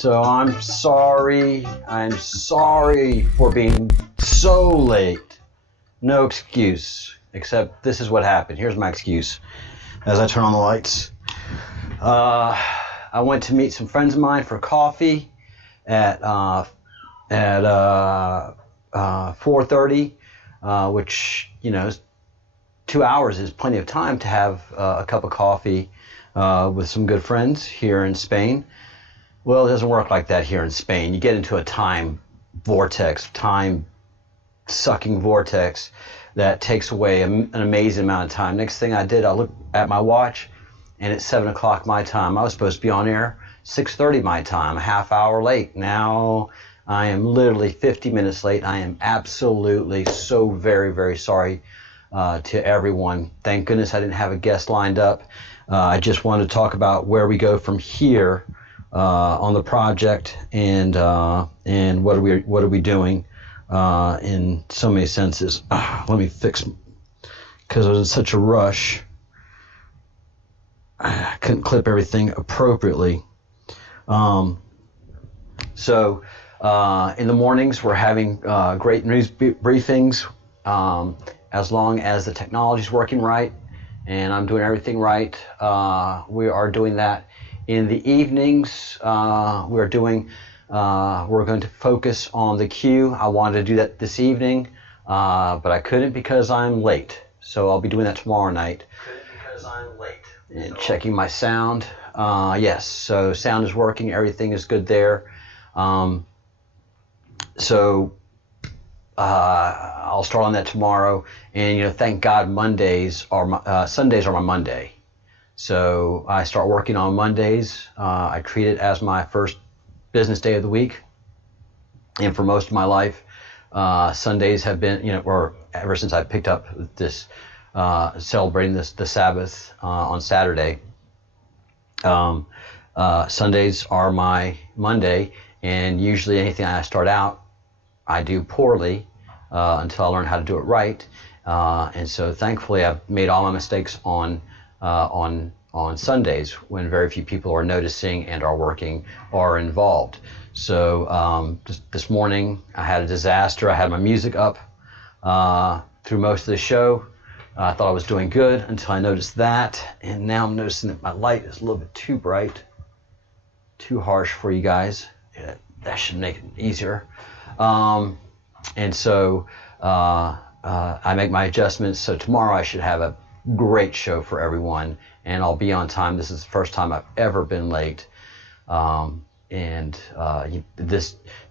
So I'm sorry. I'm sorry for being so late. No excuse, except this is what happened. Here's my excuse. As I turn on the lights, I went to meet some friends of mine for coffee at 4:30, which, you know, 2 hours is plenty of time to have a cup of coffee with some good friends here in Spain. Well, it doesn't work like that here in Spain. You get into a time vortex, time-sucking vortex that takes away an amazing amount of time. Next thing I did, I looked at my watch, and it's 7 o'clock my time. I was supposed to be on air 6:30 my time, a half hour late. Now I am literally 50 minutes late. I am absolutely so very, very sorry to everyone. Thank goodness I didn't have a guest lined up. I just wanted to talk about where we go from here on the project, and what are we doing in so many senses. Let me fix, because I was in such a rush. I couldn't clip everything appropriately. So in the mornings we're having great news briefings, as long as the technology's working right and I'm doing everything right. We are doing that. In the evenings, we're going to focus on the queue. I wanted to do that this evening, but I couldn't because I'm late. So I'll be doing that tomorrow night. And checking my sound. Yes, so sound is working. Everything is good there. So I'll start on that tomorrow. And, you know, thank God Sundays are my Monday. So I start working on Mondays. I treat it as my first business day of the week. And for most of my life, Sundays have been, you know, or ever since I picked up this, celebrating the Sabbath on Saturday. Sundays are my Monday, and usually anything I start out, I do poorly until I learn how to do it right. And so thankfully I've made all my mistakes on Sundays, when very few people are noticing and are working or involved. So this morning I had a disaster. I had my music up through most of the show. I thought I was doing good until I noticed that, and now I'm noticing that my light is a little bit too bright, too harsh for you guys. Yeah, that should make it easier. And so I make my adjustments. So tomorrow I should have a great show for everyone, and I'll be on time. This is the first time I've ever been late.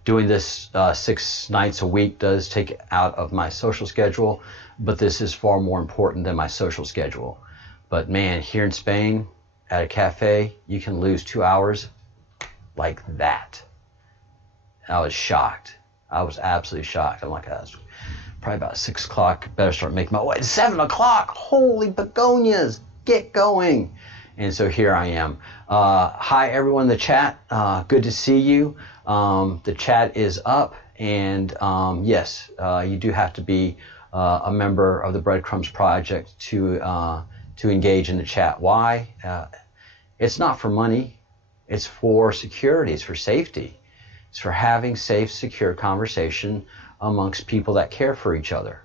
Doing this 6 nights a week does take it out of my social schedule, but this is far more important than my social schedule. But man, here in Spain, at a cafe, you can lose 2 hours like that. I was shocked. I was absolutely shocked. I'm like, it's probably about 6 o'clock. Better start making my way. It's 7 o'clock. Holy begonias, get going. And so here I am. Hi, everyone in the chat. Good to see you. The chat is up. And yes, you do have to be a member of the Breadcrumbs project to engage in the chat. Why? It's not for money. It's for security. It's for safety. It's for having safe, secure conversation amongst people that care for each other.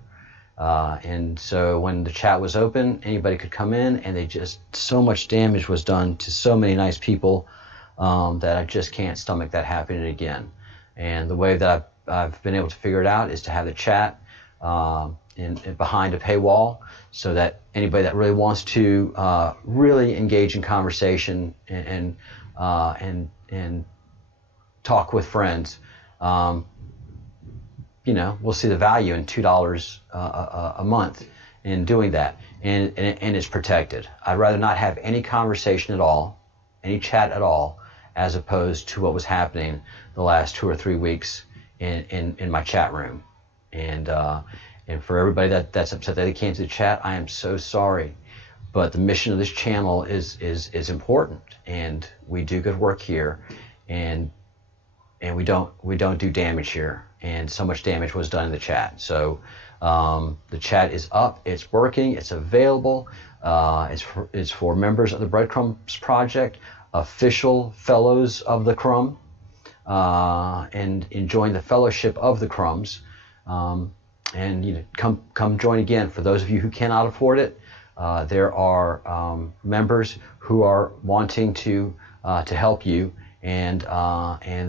And so when the chat was open, anybody could come in, and so much damage was done to so many nice people that I just can't stomach that happening again. And the way that I've been able to figure it out is to have the chat behind a paywall, so that anybody that really wants to really engage in conversation and talk with friends, we'll see the value in $2 a month in doing that, and it's protected. I'd rather not have any conversation at all, any chat at all, as opposed to what was happening the last 2 or 3 weeks in my chat room. And for everybody that's upset that they can't do the chat, I am so sorry. But the mission of this channel is important, and we do good work here, and we don't do damage here. And so much damage was done in the chat. So the chat is up, it's working, it's available. It's for members of the Breadcrumbs project, official fellows of the Crumb, and enjoying the fellowship of the crumbs. And come join again. For those of you who cannot afford it, there are members who are wanting to help you, and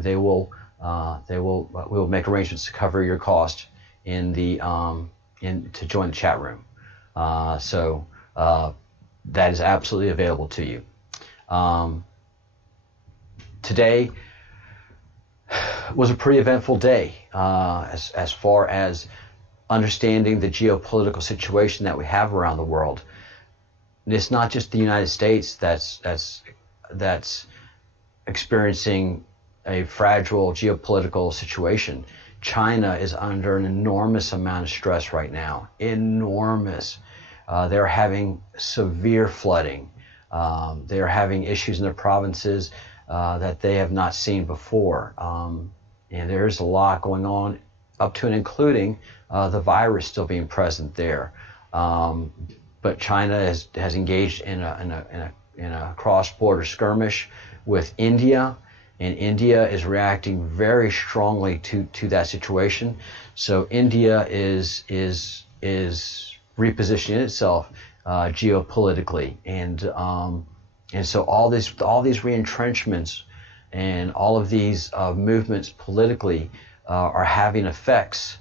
they will we will make arrangements to cover your cost in the to join the chat room. So that is absolutely available to you. Today was a pretty eventful day as far as understanding the geopolitical situation that we have around the world. And it's not just the United States that's experiencing a fragile geopolitical situation. China is under an enormous amount of stress right now. Enormous. They're having severe flooding. They're having issues in their provinces that they have not seen before. And there's a lot going on, up to and including the virus still being present there. But China has engaged in a cross-border skirmish with India, and India is reacting very strongly to that situation. So India is repositioning itself geopolitically, and so all these re-entrenchments and all of these movements politically are having effects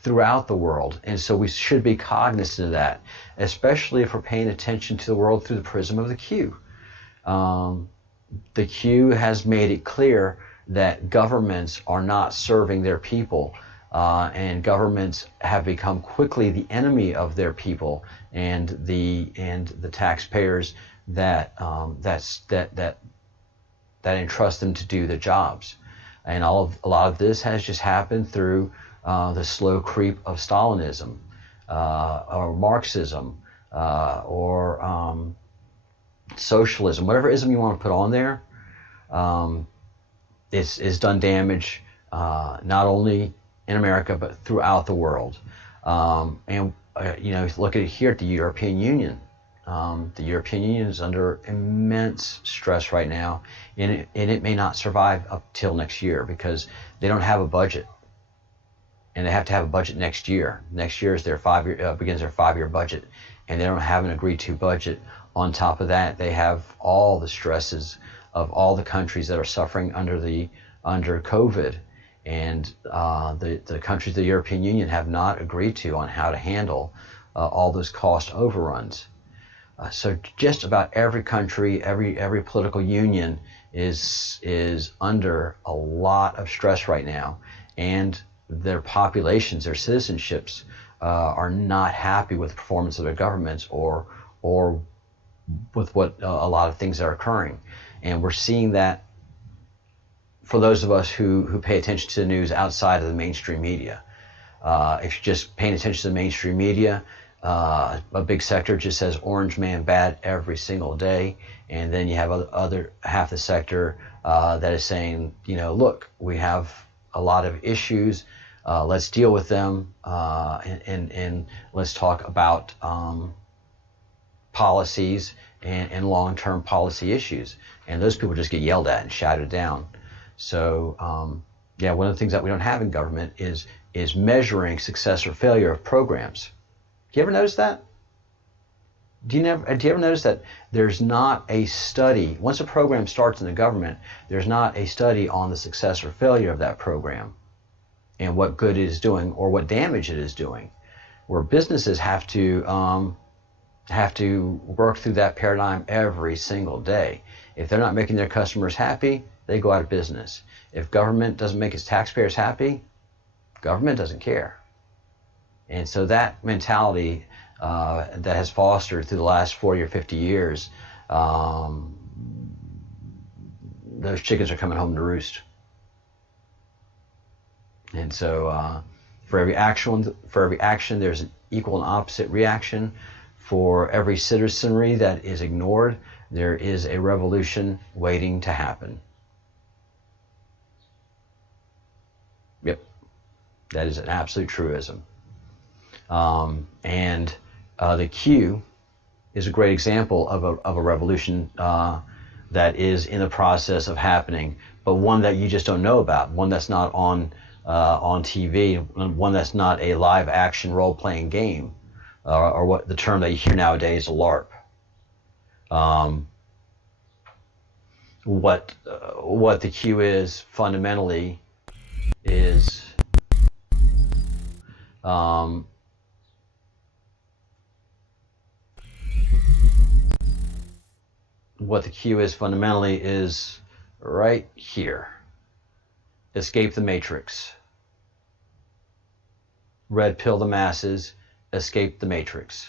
throughout the world, and so we should be cognizant of that, especially if we're paying attention to the world through the prism of the Q. The Q has made it clear that governments are not serving their people, and governments have become quickly the enemy of their people and the taxpayers that entrust them to do their jobs. And a lot of this has just happened through the slow creep of Stalinism, or Marxism, or socialism, whatever ism you want to put on there. It's done damage not only in America but throughout the world. Look at it here at the European Union. The European Union is under immense stress right now, and it may not survive up till next year because they don't have a budget, and they have to have a budget next year. Next year is their begins their 5-year budget, and they don't have an agreed-to budget. On top of that, they have all the stresses of all the countries that are suffering under COVID, and the countries of the European Union have not agreed to on how to handle all those cost overruns. So just about every country, every political union is under a lot of stress right now, and their populations, their citizenships, are not happy with the performance of their governments or with what a lot of things are occurring. And we're seeing that for those of us who pay attention to the news outside of the mainstream media. If you're just paying attention to the mainstream media, a big sector just says orange man bad every single day, and then you have other half the sector that is saying, look, we have a lot of issues, let's deal with them, and let's talk about policies and long-term policy issues. And those people just get yelled at and shouted down. So one of the things that we don't have in government is measuring success or failure of programs. Do you ever notice that? Do you ever notice that there's not a study, once a program starts in the government, there's not a study on the success or failure of that program and what good it is doing or what damage it is doing, where businesses have to work through that paradigm every single day. If they're not making their customers happy, they go out of business. If government doesn't make its taxpayers happy, government doesn't care. And so that mentality that has fostered through the last 40 or 50 years, those chickens are coming home to roost. And so for every action, there's an equal and opposite reaction. For every citizenry that is ignored, there is a revolution waiting to happen. Yep, that is an absolute truism. And the Q is a great example of a revolution that is in the process of happening, but one that you just don't know about, one that's not on TV, one that's not a live action role playing game, or what the term that you hear nowadays, a LARP. What the Q is fundamentally is what the Q is fundamentally is right here. Escape the matrix. Red pill the masses, escape the matrix.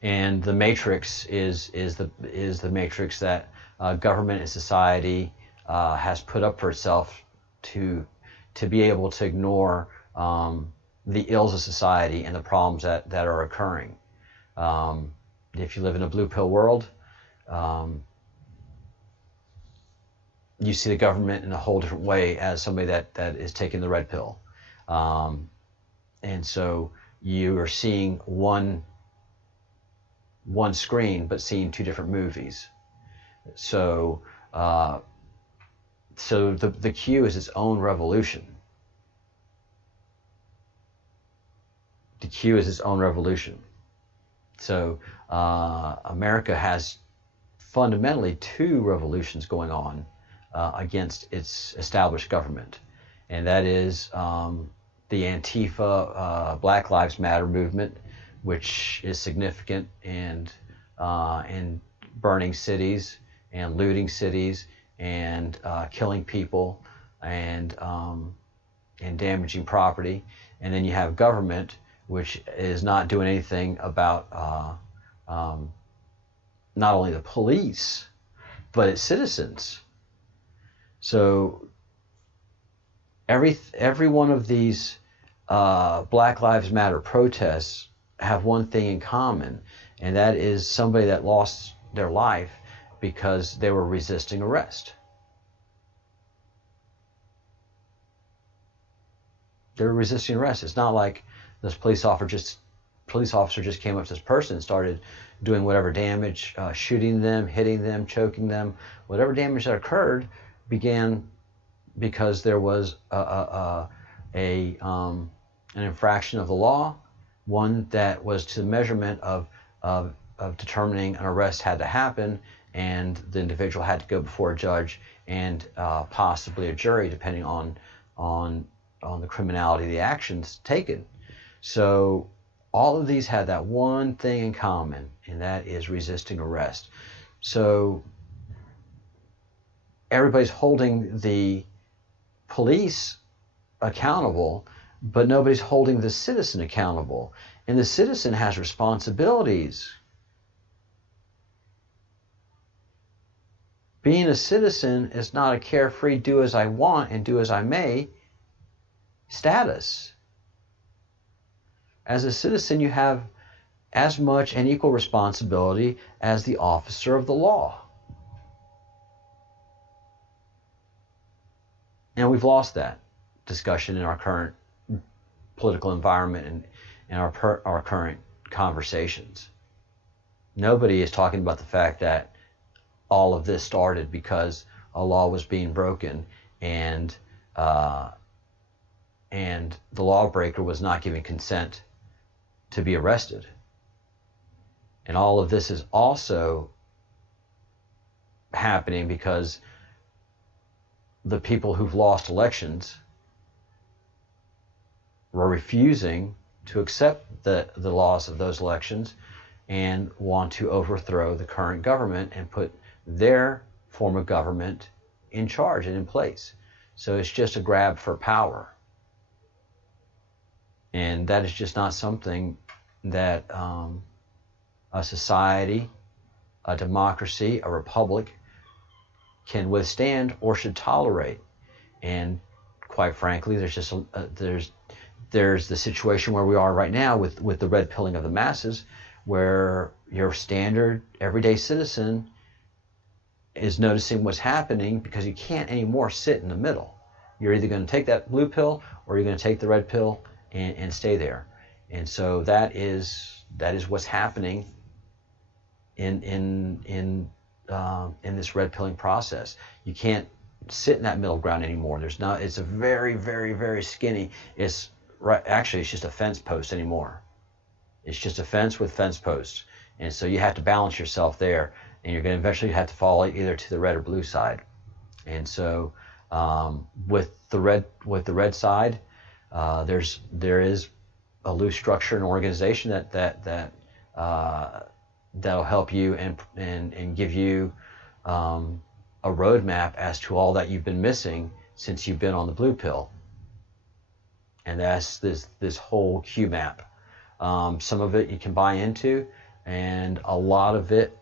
And the matrix is the matrix that government and society has put up for itself to be able to ignore the ills of society and the problems that are occurring. If you live in a blue pill world, you see the government in a whole different way as somebody that is taking the red pill. And so you are seeing one screen but seeing two different movies. So the Q is its own revolution. The Q is its own revolution. So America has fundamentally two revolutions going on against its established government, and that is the Antifa Black Lives Matter movement, which is significant and burning cities and looting cities and killing people and damaging property. And then you have government, which is not doing anything about not only the police, but its citizens. So every one of these Black Lives Matter protests have one thing in common, and that is somebody that lost their life because they were resisting arrest. They were resisting arrest. It's not like this police officer just came up to this person and started doing whatever damage, shooting them, hitting them, choking them. Whatever damage that occurred began because there was an infraction of the law, one that was to the measurement of determining an arrest had to happen, and the individual had to go before a judge and possibly a jury, depending on the criminality of the actions taken. So all of these had that one thing in common, and that is resisting arrest. So everybody's holding the police accountable, but nobody's holding the citizen accountable. And the citizen has responsibilities. Being a citizen is not a carefree do as I want and do as I may status. As a citizen, you have as much and equal responsibility as the officer of the law. And we've lost that discussion in our current political environment and in our current conversations. Nobody is talking about the fact that all of this started because a law was being broken and the lawbreaker was not giving consent to be arrested. And all of this is also happening because the people who've lost elections were refusing to accept the loss of those elections and want to overthrow the current government and put their form of government in charge and in place. So it's just a grab for power. And that is just not something that a society, a democracy, a republic can withstand or should tolerate. And quite frankly, there's just there's the situation where we are right now with the red pilling of the masses, where your standard everyday citizen is noticing what's happening because you can't anymore sit in the middle. You're either going to take that blue pill or you're going to take the red pill and stay there. And so that is what's happening in this red pilling process. You can't sit in that middle ground anymore. There's not. It's a very, very, very skinny. It's right. Actually, it's just a fence post anymore. It's just a fence with fence posts, and so you have to balance yourself there, and you're going to eventually have to fall either to the red or blue side. And so with the red side, there is a loose structure and organization that'll help you and give you a roadmap as to all that you've been missing since you've been on the blue pill. And that's this whole Q map. Some of it you can buy into, and a lot of it,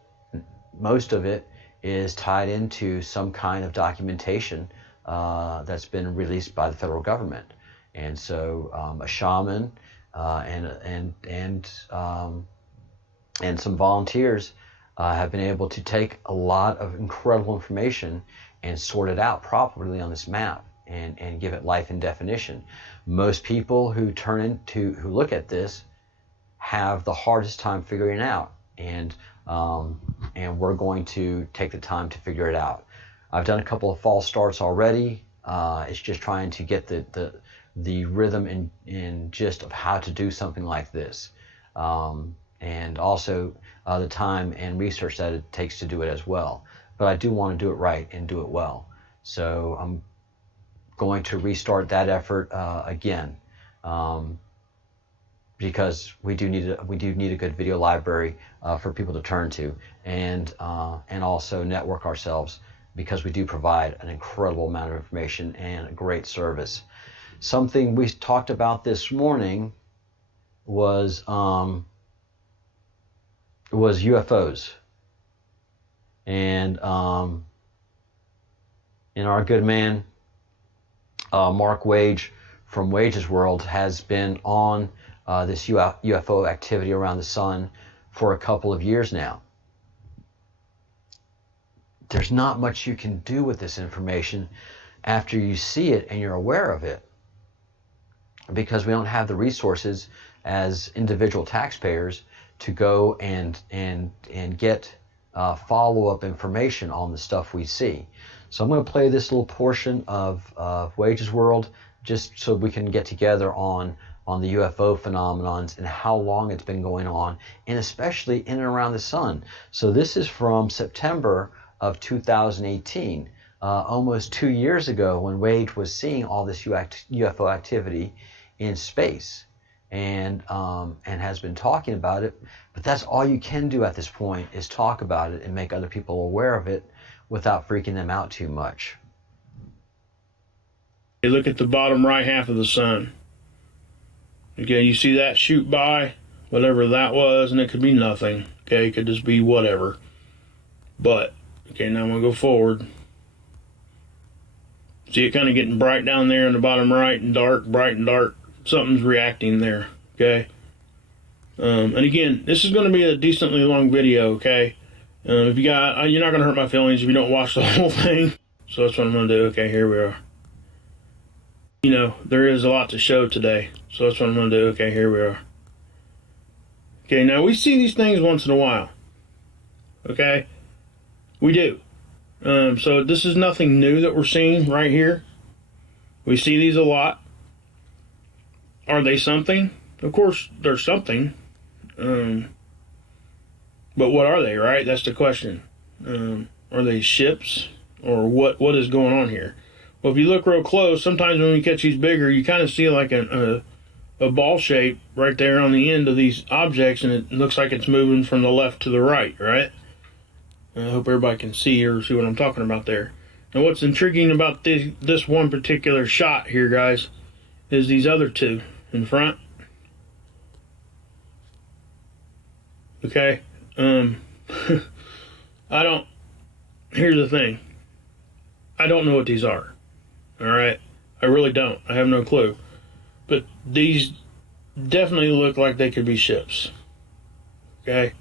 most of it, is tied into some kind of documentation that's been released by the federal government. And so a shaman and some volunteers have been able to take a lot of incredible information and sort it out properly on this map and give it life and definition. Most people who look at this have the hardest time figuring it out, and we're going to take the time to figure it out. I've done a couple of false starts already. It's just trying to get the rhythm and gist of how to do something like this, and also the time and research that it takes to do it as well. But I do want to do it right and do it well. So I'm going to restart that effort again, because we do need a good video library for people to turn to, and also network ourselves, because we do provide an incredible amount of information and a great service. Something we talked about this morning was UFOs, and our good man Mark Wage from Wage's World has been on this UFO activity around the sun for a couple of years now. There's not much you can do with this information after you see it and you're aware of it, because we don't have the resources as individual taxpayers to go and get follow-up information on the stuff we see. So I'm going to play this little portion of Wage's World just so we can get together on the UFO phenomenons and how long it's been going on, and especially in and around the sun. So this is from September of 2018, almost 2 years ago, when Wage was seeing all this UFO activity in space, and has been talking about it. But that's all you can do at this point, is talk about it and make other people aware of it without freaking them out too much. You look at the bottom right half of the sun. Okay, you see that shoot by, whatever that was, and it could be nothing. Okay, it could just be whatever. But, okay, now I'm going to go forward. See it kind of getting bright down there in the bottom right, and dark, bright and dark. Something's reacting there, okay? And again, this is going to be a decently long video, okay? If you got, you're not going to hurt my feelings if you don't watch the whole thing. So that's what I'm going to do. Okay, here we are. You know, there is a lot to show today. So that's what I'm going to do. Okay, here we are. Okay, now we see these things once in a while. Okay? We do. So this is nothing new that we're seeing right here. We see these a lot. Are they something? Of course, they're something. But what are they, right? That's the question. Are they ships? Or what is going on here? Well, if you look real close, sometimes when we catch these bigger, you kind of see like a ball shape right there on the end of these objects, and it looks like it's moving from the left to the right, right? I hope everybody can see or see what I'm talking about there. Now, what's intriguing about this one particular shot here, guys, is these other two in front. Okay? Here's the thing. I don't know what these are. Alright? I really don't. I have no clue. But these definitely look like they could be ships. Okay?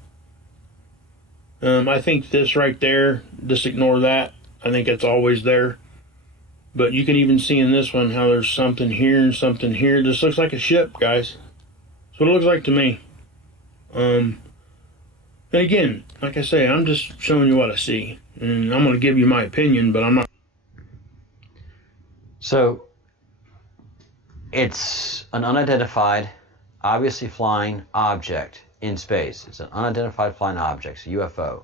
I think this right there, just ignore that. I think it's always there. But you can even see in this one how there's something here and something here. This looks like a ship, guys. That's what it looks like to me. And again, like I say, I'm just showing you what I see, and I'm going to give you my opinion, but I'm not. So it's an unidentified, obviously flying object in space. It's an unidentified flying object, it's a UFO.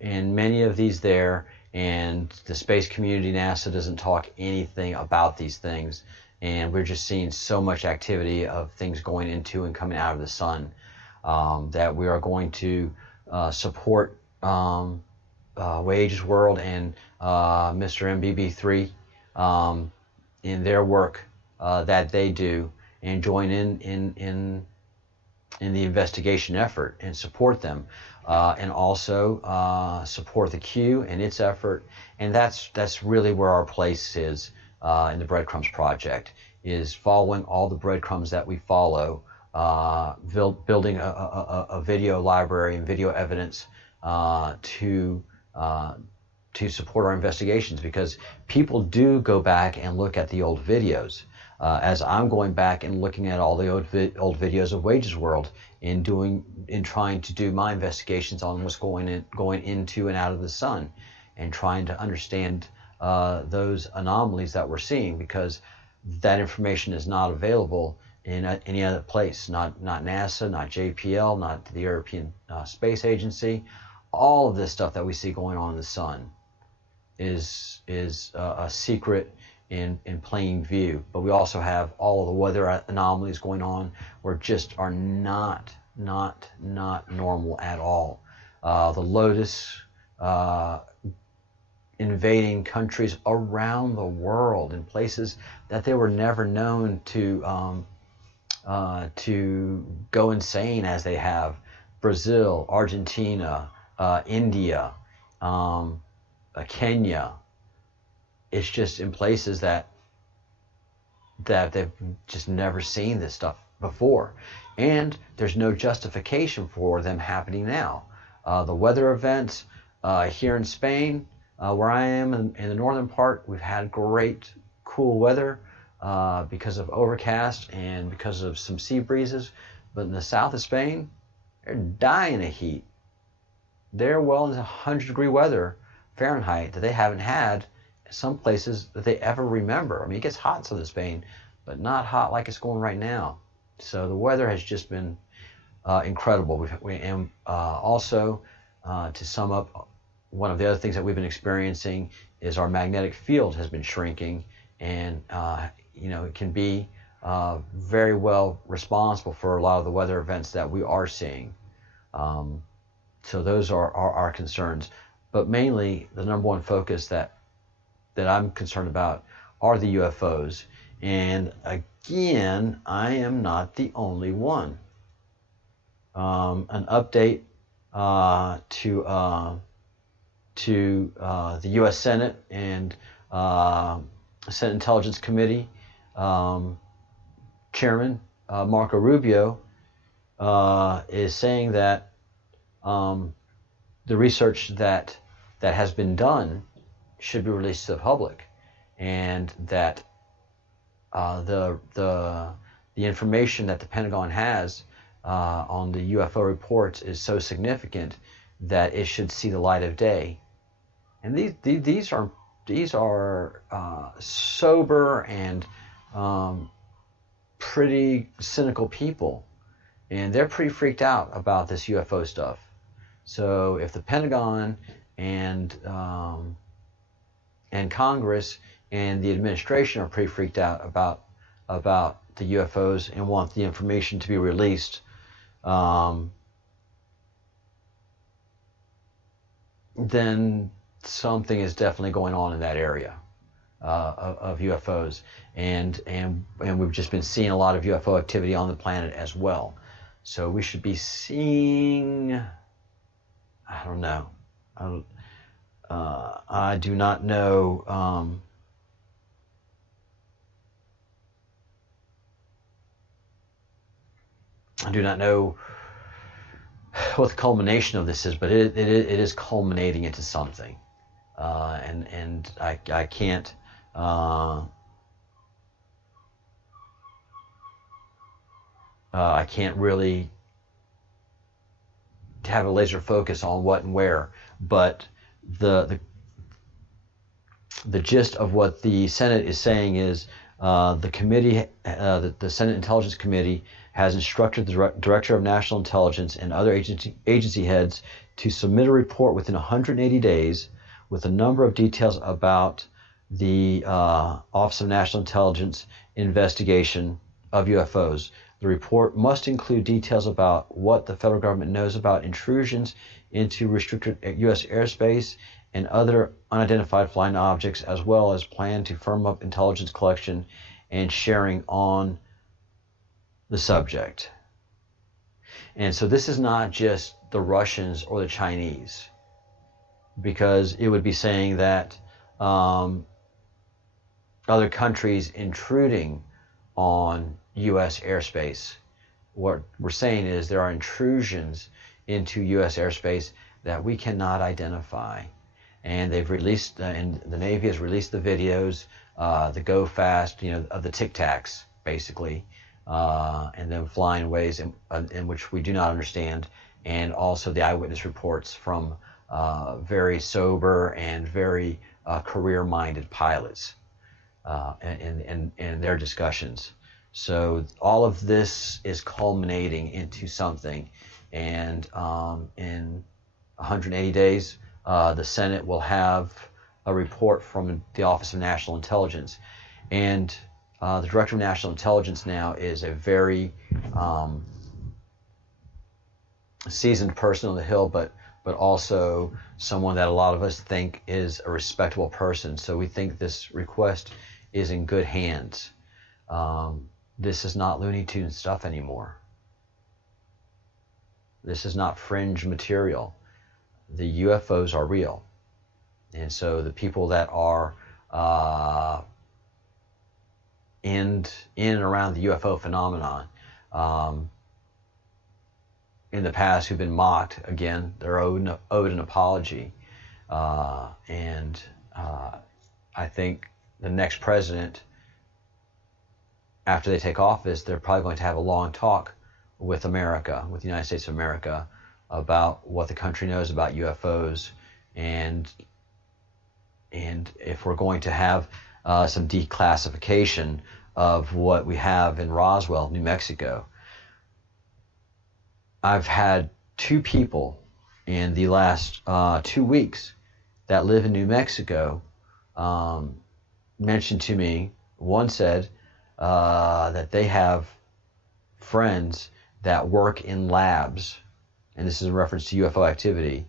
And many of these there, and the space community, NASA doesn't talk anything about these things. And we're just seeing so much activity of things going into and coming out of the sun, that we are going to support Wages World and Mr. MBB3 in their work that they do, and join in the investigation effort and support them, and also support the Q and its effort. And that's really where our place is in the Breadcrumbs project, is following all the breadcrumbs that we follow, building a video library and video evidence to support our investigations, because people do go back and look at the old videos. As I'm going back and looking at all the old videos of Wages World, in trying to do my investigations on what's going into and out of the sun, and trying to understand those anomalies that we're seeing, because that information is not available in any other place. Not NASA, not JPL, not the European Space Agency. All of this stuff that we see going on in the sun is a secret in plain view. But we also have all of the weather anomalies going on, where just are not normal at all. The Lotus invading countries around the world in places that they were never known to go insane as they have. Brazil, Argentina, India, Kenya. It's just in places that they've just never seen this stuff before, and there's no justification for them happening now. The weather events here in Spain, where I am in the northern part, we've had great cool weather because of overcast and because of some sea breezes. But in the south of Spain, they're dying of heat. They're well into 100-degree weather Fahrenheit that they haven't had some places that they ever remember. I mean, it gets hot in southern Spain, but not hot like it's going right now. So the weather has just been incredible. And also, to sum up, one of the other things that we've been experiencing is our magnetic field has been shrinking, and it can be very well responsible for a lot of the weather events that we are seeing. So those are our concerns. But mainly, the number one focus that I'm concerned about are the UFOs. And again, I am not the only one. An update to the U.S. Senate and Senate Intelligence Committee Chairman Marco Rubio is saying that the research that has been done should be released to the public, and that the information that the Pentagon has on the UFO reports is so significant that it should see the light of day. And these are sober and pretty cynical people, and they're pretty freaked out about this UFO stuff. So if the Pentagon and Congress and the administration are pretty freaked out about the UFOs and want the information to be released, then something is definitely going on in that area of UFOs, and we've just been seeing a lot of UFO activity on the planet as well. So we should be seeing, I don't know, I do not know. I do not know what the culmination of this is, but it is culminating into something, and I can't. I can't really have a laser focus on what and where, but the gist of what the Senate is saying is the committee, the Senate Intelligence Committee, has instructed the Director of National Intelligence and other agency heads to submit a report within 180 days with a number of details about the Office of National Intelligence investigation of UFOs. The report must include details about what the federal government knows about intrusions into restricted U.S. airspace and other unidentified flying objects, as well as plan to firm up intelligence collection and sharing on the subject. And so this is not just the Russians or the Chinese, because it would be saying that other countries intruding on U.S. airspace. What we're saying is there are intrusions into U.S. airspace that we cannot identify. And they've released, and the Navy has released the videos, the go fast, of the Tic Tacs, basically, and them flying in ways in which we do not understand, and also the eyewitness reports from very sober and very career-minded pilots and their discussions. So all of this is culminating into something, and in 180 days, the Senate will have a report from the Office of National Intelligence. And the Director of National Intelligence now is a very seasoned person on the Hill, but also someone that a lot of us think is a respectable person. So we think this request is in good hands. This is not Looney Tunes stuff anymore. This is not fringe material. The UFOs are real. And so the people that are in and around the UFO phenomenon in the past who've been mocked, again, they're owed an apology. And I think the next president, after they take office, they're probably going to have a long talk with America, with the United States of America, about what the country knows about UFOs, and if we're going to have some declassification of what we have in Roswell, New Mexico. I've had two people in the last 2 weeks that live in New Mexico mention to me. One said that they have friends that work in labs, and this is in reference to UFO activity.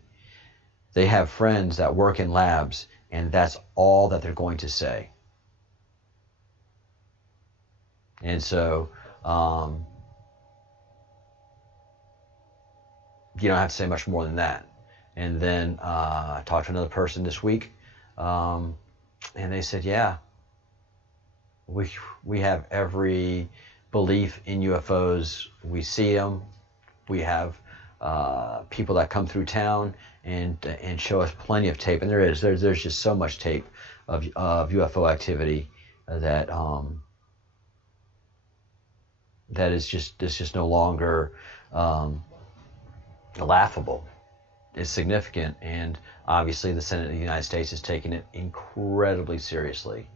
They have friends that work in labs, and that's all that they're going to say. And so you don't have to say much more than that. And then I talked to another person this week, and they said, yeah, we have every belief in UFOs. We see them. We have people that come through town and show us plenty of tape, and there's just so much tape of UFO activity that that is just no longer laughable. It's significant, and obviously the Senate of the United States is taking it incredibly seriously.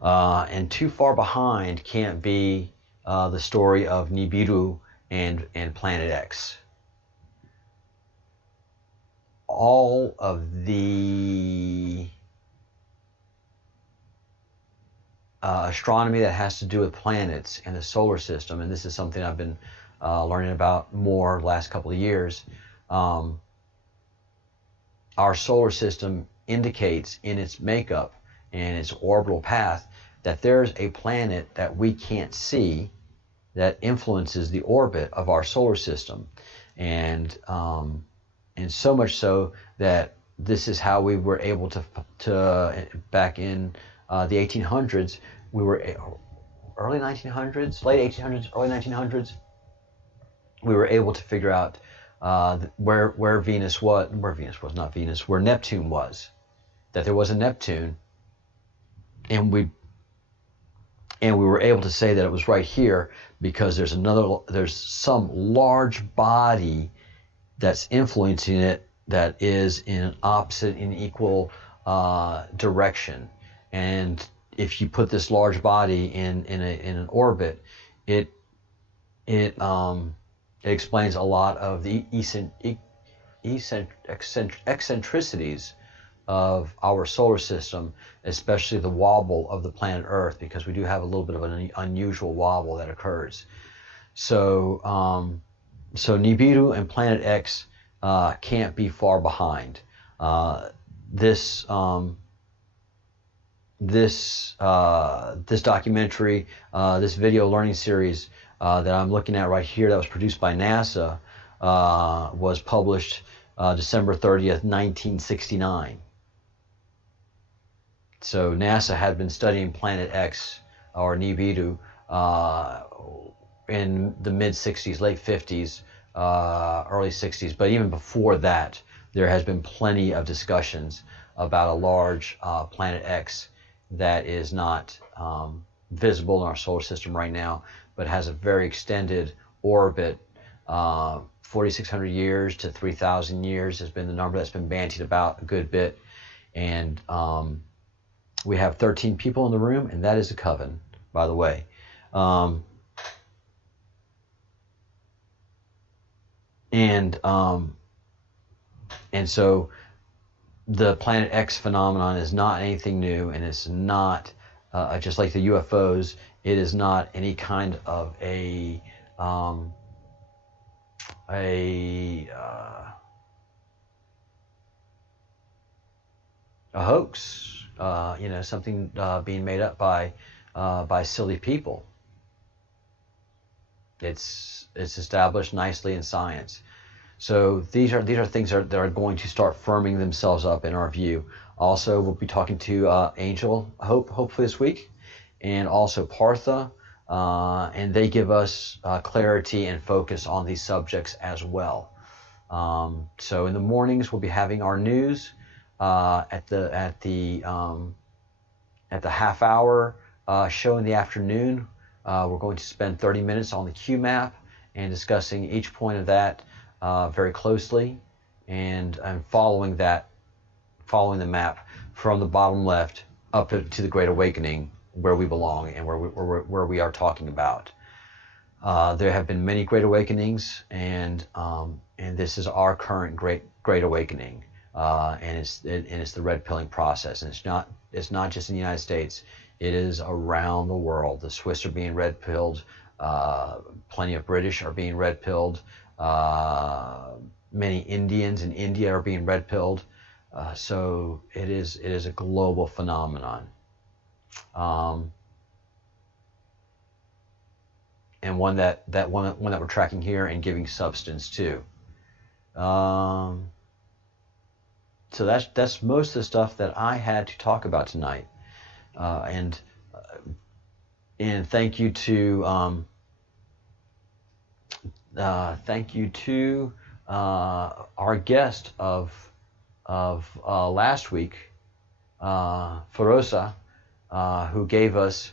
And too far behind can't be the story of Nibiru and Planet X. All of the astronomy that has to do with planets and the solar system, and this is something I've been learning about more the last couple of years. Our solar system indicates in its makeup and its orbital path that there's a planet that we can't see that influences the orbit of our solar system, and so much so that this is how we were able to back in the 1800s. We were early 1900s, late 1800s, early 1900s. We were able to figure out where Neptune was, that there was a Neptune, and we were able to say that it was right here because there's some large body that's influencing it that is in an opposite and equal direction. And if you put this large body in an orbit, it explains a lot of the eccentricities of our solar system, especially the wobble of the planet Earth, because we do have a little bit of an unusual wobble that occurs. So, Nibiru and Planet X can't be far behind. This documentary, this video learning series that I'm looking at right here, that was produced by NASA, was published December 30th, 1969. So NASA had been studying Planet X, or Nibiru, in the mid-60s, late 50s, early 60s. But even before that, there has been plenty of discussions about a large Planet X that is not visible in our solar system right now, but has a very extended orbit. 4,600 years to 3,000 years has been the number that's been bandied about a good bit. And we have 13 people in the room, and that is a coven, by the way. And so the Planet X phenomenon is not anything new, and it's not just like the UFOs. It is not any kind of a hoax. Something being made up by silly people. It's established nicely in science. So these are things that are going to start firming themselves up in our view. Also, we'll be talking to Angel hopefully this week, and also Partha, and they give us clarity and focus on these subjects as well. So in the mornings we'll be having our news at the half hour show in the afternoon. We're going to spend 30 minutes on the Q map and discussing each point of that very closely, and following the map from the bottom left up to the Great Awakening, where we belong and where we are talking about. There have been many Great Awakenings, and this is our current Great Awakening, and it's the red pilling process, and it's not just in the United States. It is around the world. The Swiss are being red pilled. Plenty of British are being red pilled. Many Indians in India are being red pilled. So it is a global phenomenon, and one that we're tracking here and giving substance to. So that's most of the stuff that I had to talk about tonight. And thank you to our guest of last week, Ferosa, who gave us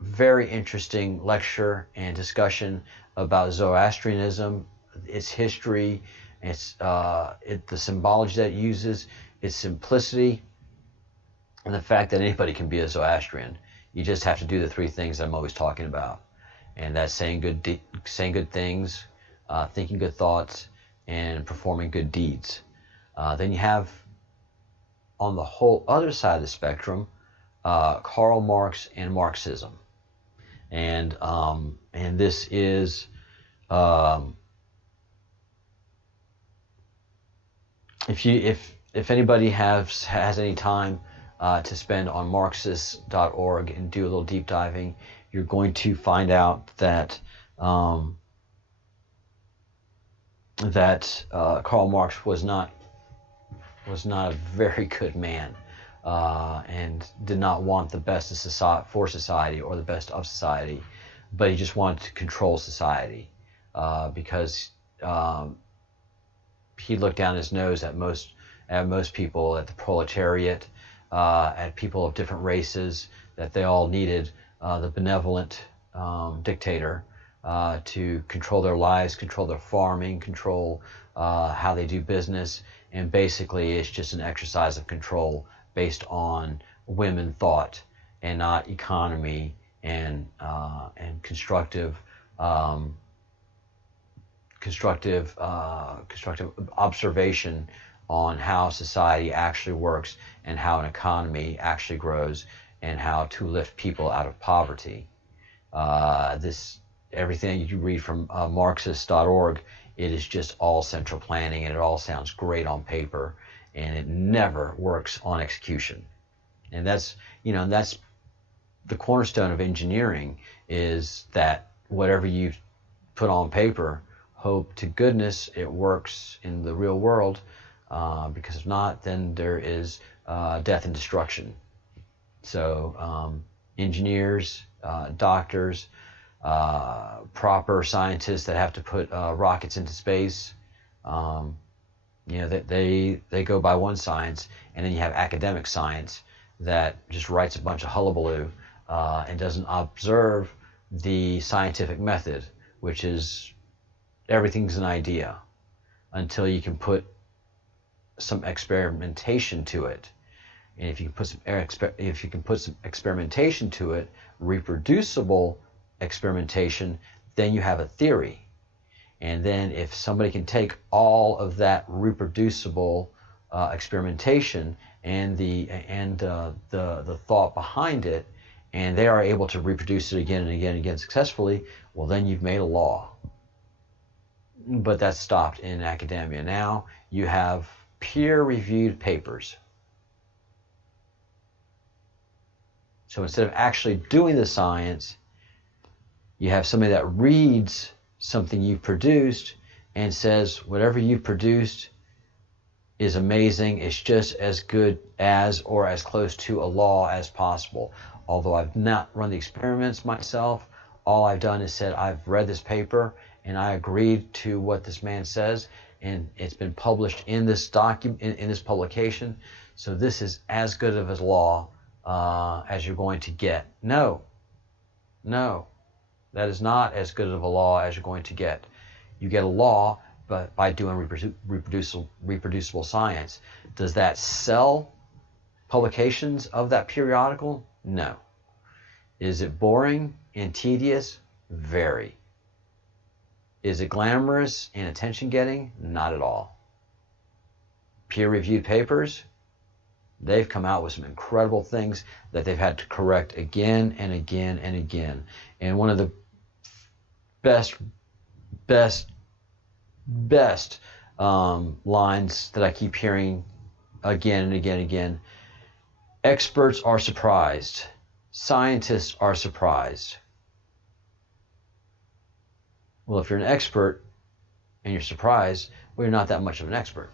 very interesting lecture and discussion about Zoroastrianism, its history, the symbology that it uses, its simplicity, and the fact that anybody can be a Zoroastrian. You just have to do the three things I'm always talking about, and that's saying good things, thinking good thoughts, and performing good deeds. Then you have, on the whole other side of the spectrum, Karl Marx and Marxism, and this is if anybody has any time to spend on Marxist.org and do a little deep diving, you're going to find out that Karl Marx was not a very good man, and did not want the best for society or the best of society, but he just wanted to control society, because he looked down his nose at most people, at the proletariat, at people of different races, that they all needed the benevolent dictator to control their lives, control their farming, control how they do business, and basically it's just an exercise of control based on women thought and not economy and constructive observation on how society actually works and how an economy actually grows and how to lift people out of poverty. Everything you read from Marxist.org, it is just all central planning, and it all sounds great on paper, and it never works on execution. And that's the cornerstone of engineering, is that whatever you put on paper, hope to goodness it works in the real world, because if not, then there is death and destruction. So engineers, doctors, proper scientists that have to put rockets into space, they go by one science, and then you have academic science that just writes a bunch of hullabaloo and doesn't observe the scientific method, which is everything's an idea until you can put some experimentation to it. And if you can put some experimentation to it, reproducible experimentation, then you have a theory. And then if somebody can take all of that reproducible experimentation and the thought behind it, and they are able to reproduce it again and again and again successfully, well, then you've made a law. But that's stopped in academia. Now you have peer-reviewed papers. So instead of actually doing the science, you have somebody that reads something you've produced and says, whatever you've produced is amazing. It's just as good as or as close to a law as possible. Although I've not run the experiments myself, all I've done is said, I've read this paper and I agreed to what this man says, and it's been published in this document, in this publication. So this is as good of a law as you're going to get. No, that is not as good of a law as you're going to get. You get a law, but by doing reproducible science. Does that sell publications of that periodical? No. Is it boring and tedious? Very. Is it glamorous and attention-getting? Not at all. Peer-reviewed papers, they've come out with some incredible things that they've had to correct again and again and again. And one of the best lines that I keep hearing again and again and again: experts are surprised, scientists are surprised. Well, if you're an expert and you're surprised, well, you're not that much of an expert.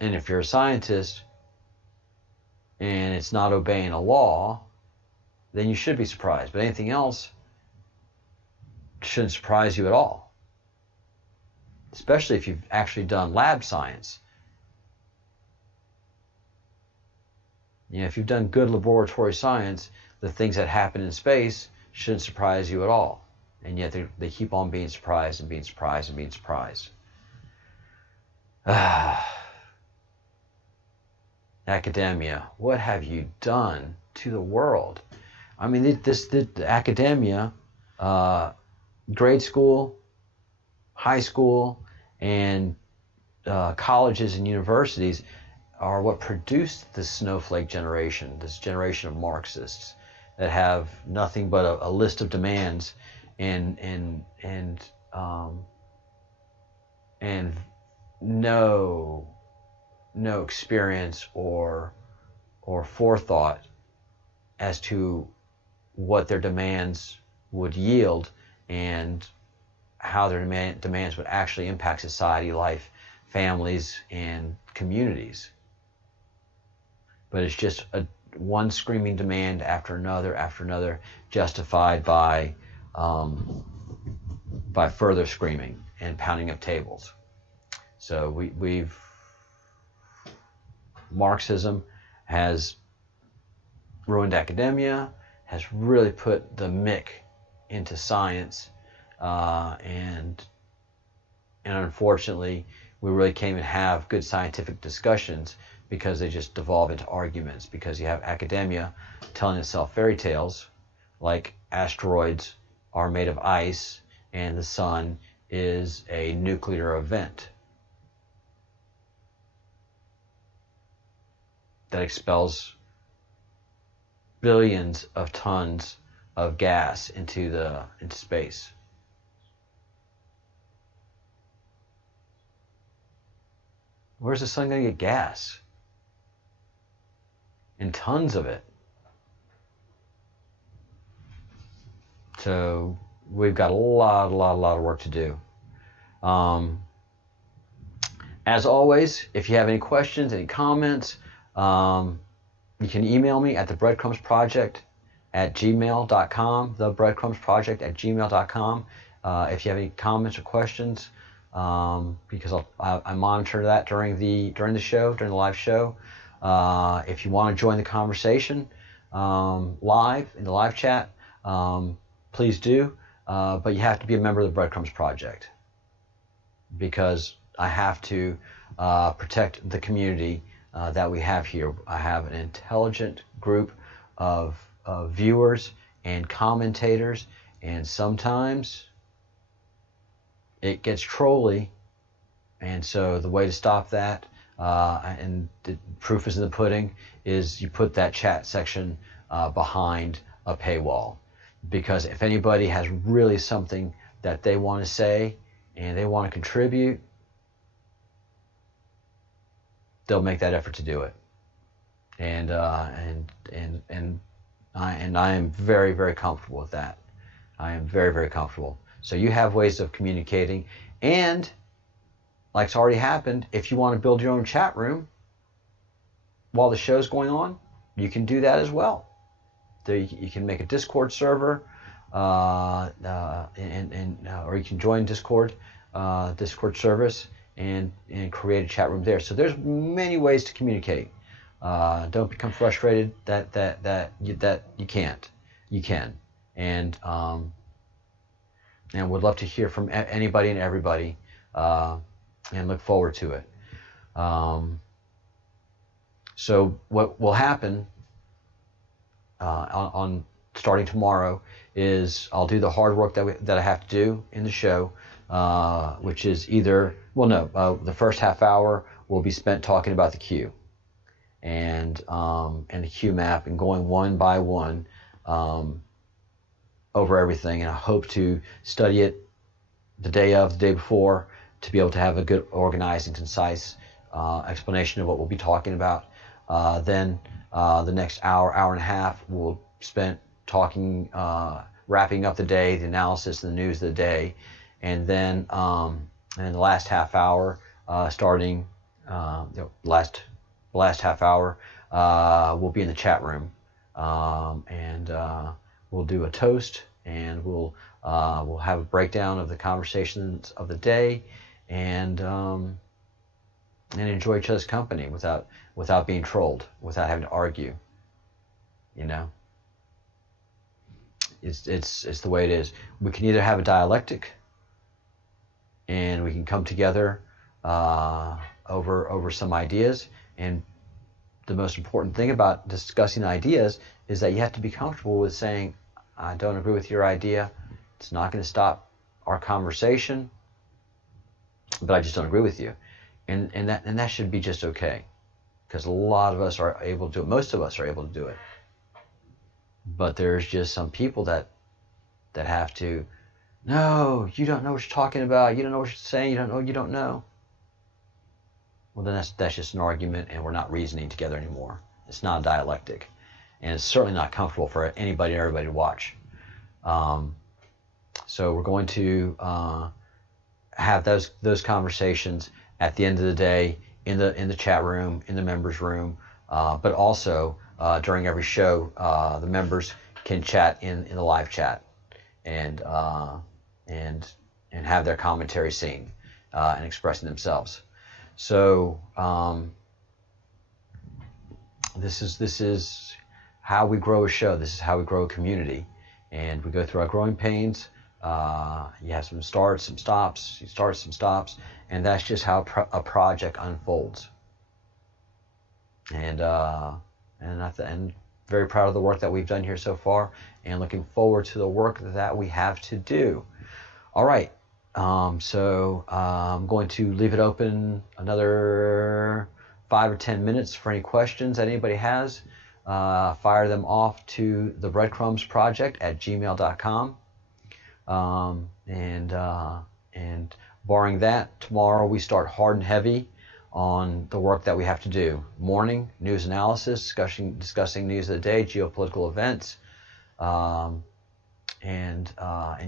And if you're a scientist and it's not obeying a law, then you should be surprised. But anything else shouldn't surprise you at all, especially if you've actually done lab science. If you've done good laboratory science, the things that happen in space shouldn't surprise you at all. And yet they keep on being surprised and being surprised and being surprised. Academia, what have you done to the world? I mean, the academia, grade school, high school, and colleges and universities are what produced this snowflake generation, this generation of Marxists that have nothing but a list of demands and no experience or forethought as to what their demands would yield and how their demands would actually impact society, life, families, and communities. But it's just one screaming demand after another, justified by further screaming and pounding up tables. So Marxism has ruined academia, has really put the mick into science, and unfortunately, we really can't even have good scientific discussions because they just devolve into arguments, because you have academia telling itself fairy tales like asteroids are made of ice and the sun is a nuclear event that expels billions of tons of gas into space. Where's the sun going to get gas? And tons of it. So we've got a lot of work to do. As always, if you have any questions, any comments, you can email me at thebreadcrumbsproject@gmail.com, thebreadcrumbsproject@gmail.com. If you have any comments or questions, because I monitor that during the show, during the live show. If you want to join the conversation live in the live chat, please do. But you have to be a member of the Breadcrumbs Project, because I have to protect the community that we have here. I have an intelligent group of viewers and commentators, and sometimes it gets trolly, and so the way to stop that, and the proof is in the pudding, is you put that chat section behind a paywall. Because if anybody has really something that they want to say and they want to contribute, they'll make that effort to do it. And I am very, very comfortable with that. I am very, very comfortable. So you have ways of communicating, and like's already happened, if you want to build your own chat room while the show's going on, you can do that as well. You can make a Discord server, or you can join Discord service and create a chat room there. So there's many ways to communicate. Don't become frustrated that you can't. You can, and would love to hear from anybody and everybody, and look forward to it. So what will happen on starting tomorrow is I'll do the hard work that I have to do in the show, which is either, the first half hour will be spent talking about the queue and the queue map and going one by one over everything, and I hope to study it the day before to be able to have a good organized and concise explanation of what we'll be talking about. Then the next hour and a half we'll spend talking, wrapping up the day, the analysis and the news of the day, and then the last half hour, starting the last half hour, we'll be in the chat room, and we'll do a toast, and we'll have a breakdown of the conversations of the day, and enjoy each other's company without being trolled, without having to argue. It's the way it is. We can either have a dialectic, and we can come together over some ideas. And the most important thing about discussing ideas is that you have to be comfortable with saying, I don't agree with your idea. It's not going to stop our conversation, but I just don't agree with you. And that should be just okay, because a lot of us are able to do it. Most of us are able to do it. But there's just some people that have to, no, you don't know what you're talking about. You don't know what you're saying. You don't know. Well, then that's just an argument, and we're not reasoning together anymore. It's not a dialectic, and it's certainly not comfortable for anybody and everybody to watch. So we're going to have those conversations at the end of the day in the chat room, in the members room, but also during every show, the members can chat in the live chat and have their commentary seen and expressing themselves. So this is how we grow a show. This is how we grow a community. And we go through our growing pains. You have some starts, some stops. You start some stops. And that's just how a project unfolds. And I'm very proud of the work that we've done here so far, and looking forward to the work that we have to do. All right. So I'm going to leave it open another 5 or 10 minutes for any questions that anybody has. Fire them off to the Breadcrumbs Project at gmail.com. And barring that, tomorrow we start hard and heavy on the work that we have to do. Morning, news analysis, discussing news of the day, geopolitical events, and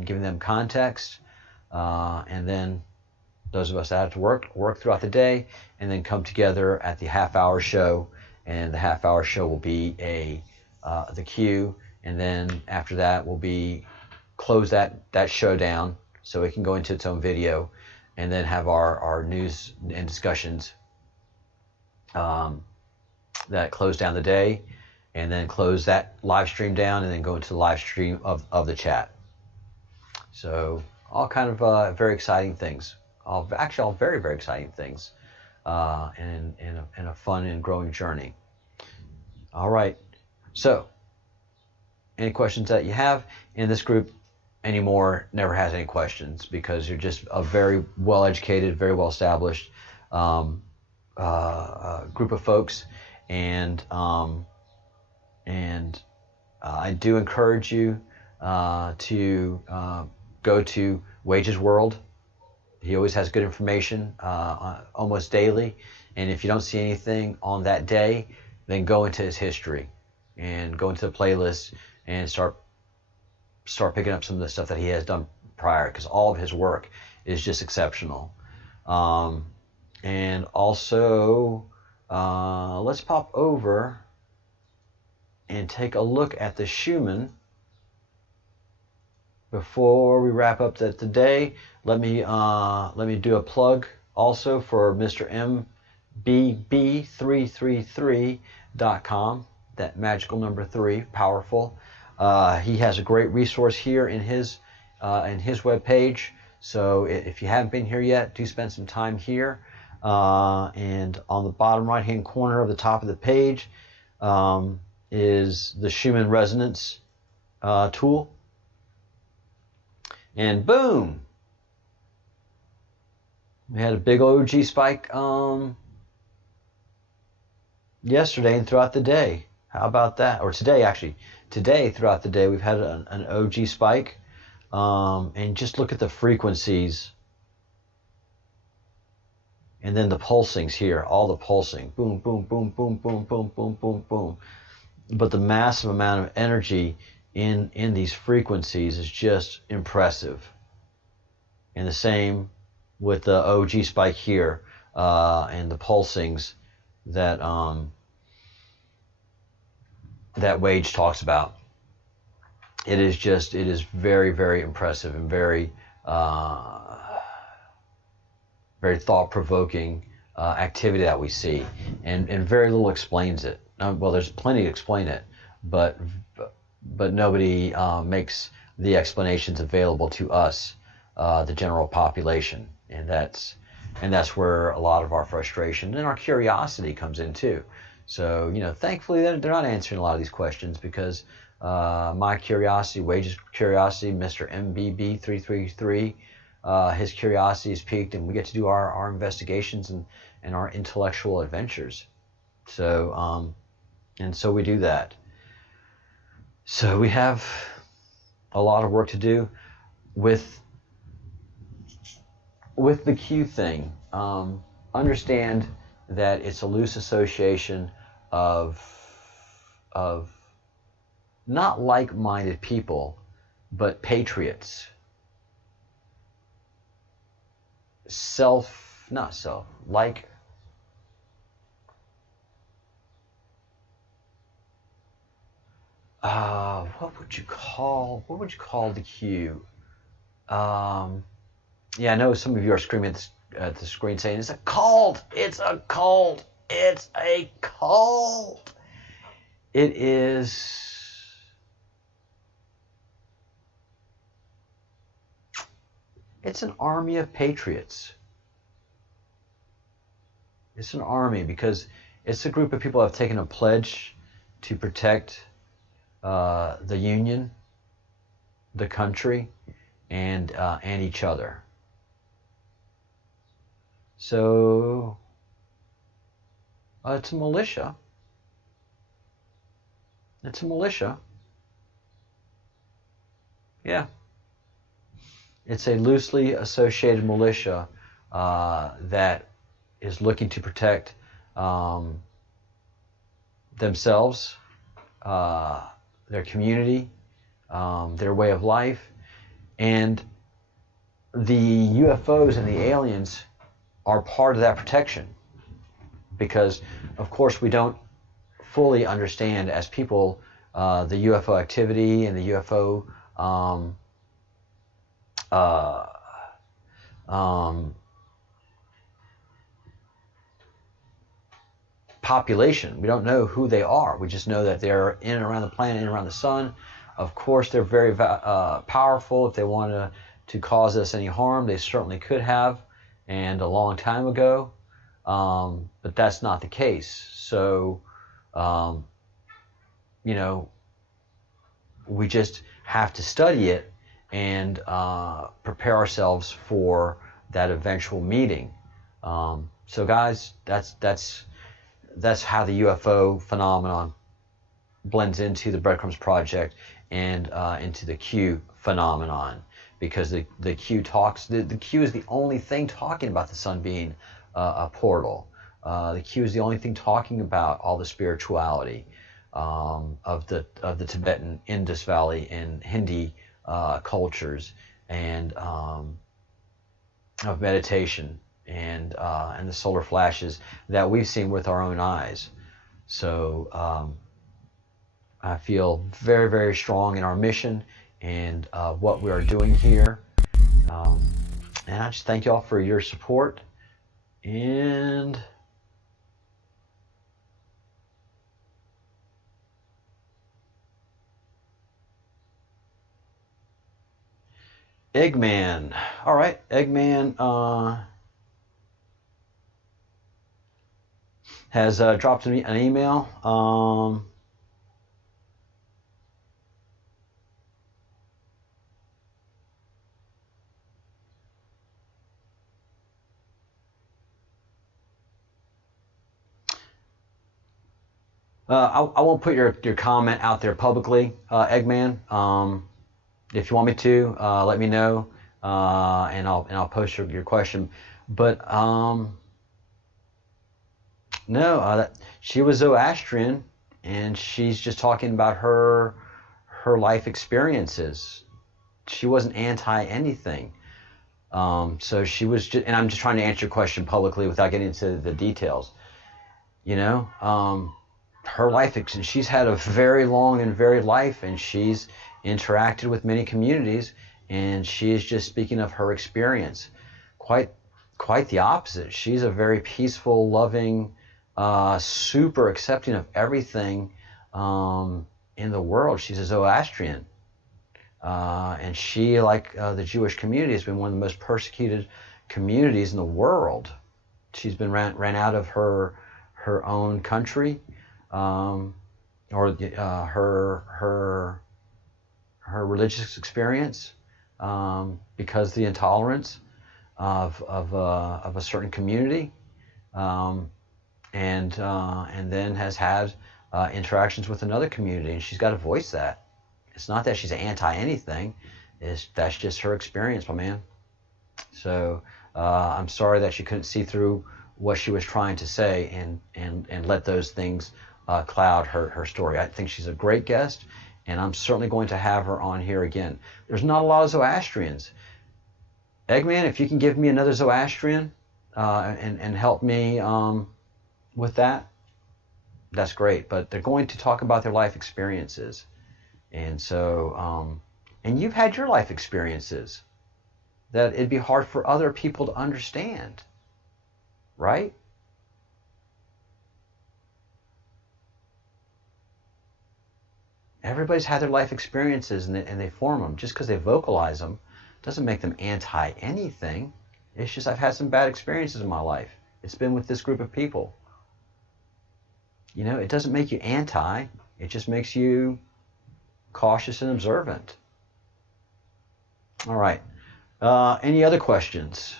giving them context. And then those of us that have to work throughout the day, and then come together at the half-hour show. And the half-hour show will be the cue, and then after that will be close that show down so it can go into its own video, and then have our news and discussions that close down the day, and then close that live stream down, and then go into the live stream of the chat. So all kind of very exciting things. All very, very exciting things, and a fun and growing journey. All right. So any questions that you have in this group anymore never has any questions, because you're just a very well-educated, very well-established group of folks, and I do encourage you to go to Wages World. He always has good information almost daily, and if you don't see anything on that day, then go into his history and go into the playlist and start picking up some of the stuff that he has done prior, because all of his work is just exceptional. And also, let's pop over and take a look at the Schumann before we wrap up the day. Let me do a plug also for Mr. MBB333.com. That magical number 3, powerful. He has a great resource here in his webpage. So if you haven't been here yet, do spend some time here. And on the bottom right-hand corner of the top of the page is the Schumann resonance tool. And boom! We had a big OG spike yesterday and throughout the day. How about that? Or today, actually. Today, throughout the day, we've had an OG spike. And just look at the frequencies. And then the pulsings here, all the pulsing. Boom, boom, boom, boom, boom, boom, boom, boom, boom. But the massive amount of energy in these frequencies is just impressive. And the same with the OG spike here, and the pulsings that that Wage talks about. It is very, very impressive and very very thought-provoking activity that we see, and very little explains it. Well, there's plenty to explain it, but nobody makes the explanations available to us, the general population, and that's where a lot of our frustration and our curiosity comes in too. So thankfully they're not answering a lot of these questions, because my curiosity, Wage's curiosity, Mr. MBB333, his curiosity is piqued, and we get to do our investigations and our intellectual adventures. So and so we do that. So we have a lot of work to do with the Q thing. Understand that it's a loose association of not like-minded people, but patriots. What would you call the Q? Yeah, I know some of you are screaming at the screen saying, it's a cult! It's a cult! It's a cult! It is... It's an army of patriots. It's an army because it's a group of people that have taken a pledge to protect the Union, the country, and each other. So it's a militia. It's a militia. Yeah. It's a loosely associated militia that is looking to protect themselves, their community, their way of life, and the UFOs and the aliens are part of that protection, because of course we don't fully understand as people the UFO activity and the UFO population. We don't know who they are. We just know that they're in and around the planet, in and around the sun. Of course, they're very powerful. If they wanted to cause us any harm, they certainly could have, and a long time ago. But that's not the case. So, you know, we just have to study it and prepare ourselves for that eventual meeting. So, guys, that's how the UFO phenomenon blends into the Breadcrumbs Project and into the Q phenomenon, because the Q talks. The Q is the only thing talking about the sun being a portal. The Q is the only thing talking about all the spirituality of the Tibetan Indus Valley and Hindi cultures, and of meditation and the solar flashes that we've seen with our own eyes. So I feel very, very strong in our mission and what we are doing here. And I just thank y'all for your support. And Eggman. All right, Eggman has dropped me an email. I won't put your comment out there publicly, Eggman. If you want me to, let me know, and I'll post your question. But no, she was Zoroastrian, and she's just talking about her life experiences. She wasn't anti anything. So she was just, and I'm just trying to answer your question publicly without getting into the details. You know, her life, she's had a very long and varied life, and she's interacted with many communities, and she is just speaking of her experience. Quite the opposite. She's a very peaceful, loving, super accepting of everything in the world. She's a Zoroastrian, and she, like the Jewish community, has been one of the most persecuted communities in the world. She's been ran out of her own country, or her religious experience, because of the intolerance of a certain community, and then has had interactions with another community, and she's got to voice that. It's not that she's anti anything; that's just her experience, my man. So I'm sorry that she couldn't see through what she was trying to say and let those things cloud her story. I think she's a great guest, and I'm certainly going to have her on here again. There's not a lot of Zoroastrians. Eggman, if you can give me another Zoroastrian and help me with that, that's great. But they're going to talk about their life experiences. And so, and you've had your life experiences that it'd be hard for other people to understand, right? everybody's had their life experiences, and they form them. Just because they vocalize them doesn't make them anti anything. It's just I've had some bad experiences in my life. It's been with this group of people. You know, it doesn't make you anti. It just makes you cautious and observant. All right. Any other questions?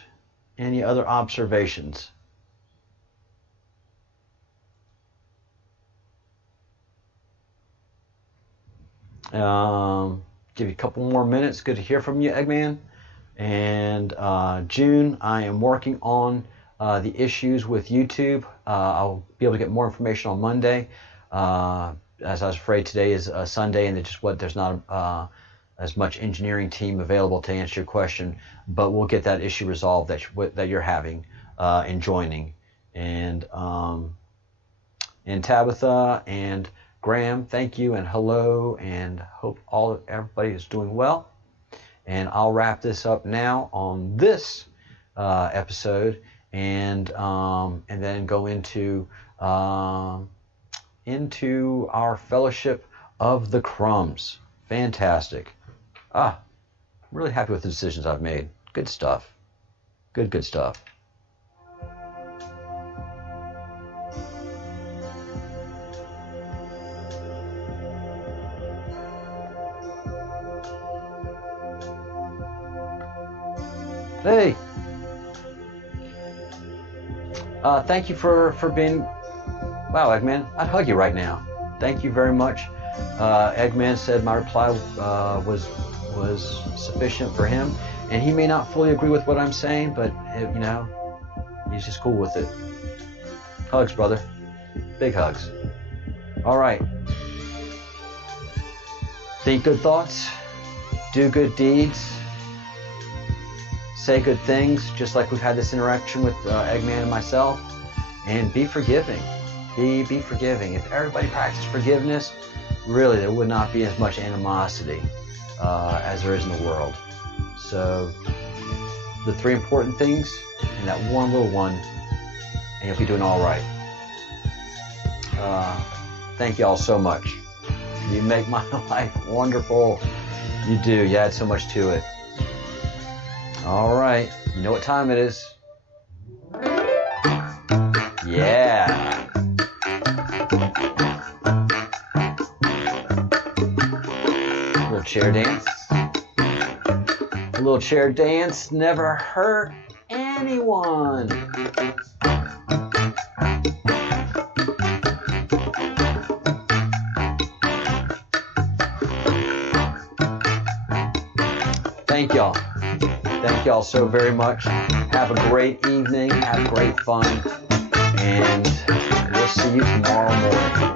Any other observations? Give you a couple more minutes. Good to hear from you, Eggman. And June, I am working on the issues with YouTube. I'll be able to get more information on Monday. As I was afraid, today is Sunday, and there's not as much engineering team available to answer your question. But we'll get that issue resolved that you're having in joining. And Tabitha and Graham, thank you and hello, and hope everybody is doing well. And I'll wrap this up now on this episode, and then go into our fellowship of the crumbs. Fantastic. I'm really happy with the decisions I've made. Good stuff. Good stuff. Hey. Thank you for being... Wow, Eggman, I'd hug you right now. Thank you very much. Eggman said my reply was sufficient for him, and he may not fully agree with what I'm saying, but you know, he's just cool with it. Hugs, brother. Big hugs. All right. Think good thoughts. Do good deeds. Say good things, just like we've had this interaction with Eggman and myself, and be forgiving. Be forgiving. If everybody practiced forgiveness, really there would not be as much animosity as there is in the world. So the three important things and that one little one, and you'll be doing all right. Thank you all so much. You make my life wonderful. You do. You add so much to it. All right, you know what time it is. Yeah. A little chair dance. A little chair dance never hurt anyone. Thank y'all. Thank y'all so very much. Have a great evening. Have great fun. And we'll see you tomorrow morning.